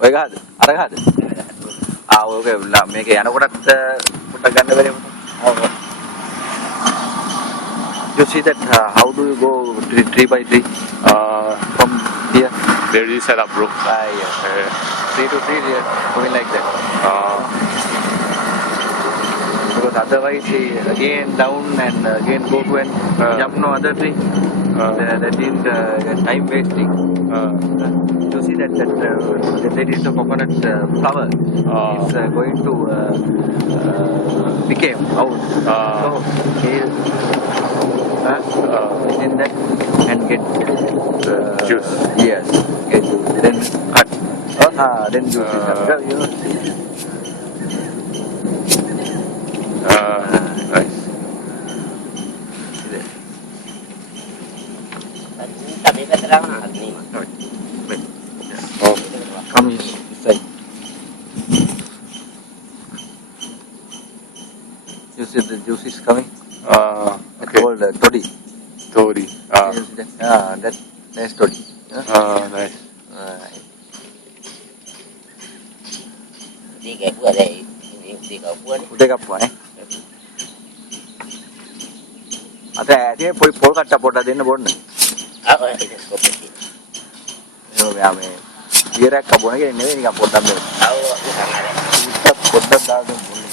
ඔය ගහද? අර ගහද? ඔක මේක යනකොටත් පොඩ්ඩක් ගන්න බැරි වුණා. You see that how do you go tree by tree from here? There is a bro. Yeah. Tree to tree, going like that. Because otherwise he again down and again go to and jump no other tree. That is time wasting. You see that there is a coconut flower. It's going to became out. So he within that and get Juice. Yes, get juice. Then cut. Then juice is cut. You know. Nice. Come inside. You see the juice is coming? Okay. Called toddy. Tori. You see that? That's toddy. Nice. උඩ ගප්පුවා නේ. අත ඇටේ පොල් කට්ට පොඩ්ඩක් දෙන්න බොන්න. මෙයා මේ බියරයක් බොන කෙනෙක් නෙවෙයි නිකන් පොඩ්ඩක් මේ. පොඩ්ඩක් දාගෙන බොන්න.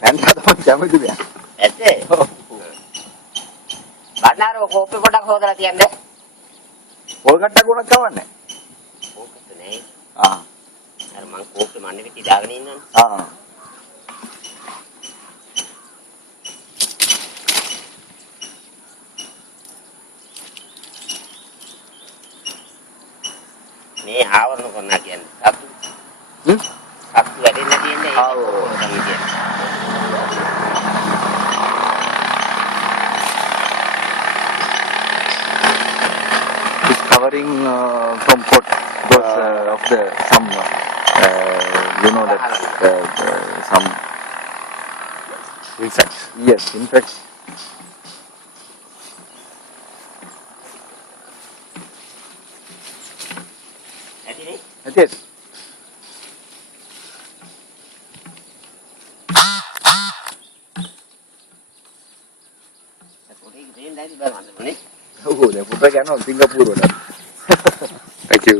පැන්ට තමයි කැමති මෙයා. ඇත්තේ? ඔව්. බණ්ණාර කෝප්පේ පොඩක් හොදලා තියන්න. පොල් කට්ටක් උනත් කවන්නේ. ඕකත් නේ. අර මං කෝප්පේ මන්නේ පිටි දාගෙන ඉන්නවනේ. මේ ආවරණ කරනවා කියන්නේ සතු. සතු වැඩෙන්න තියෙන්නේ ඒක. It's covering from pot because of the some you know that some insects. Yes, insects. That's it. Oh, they put a can on Singapore.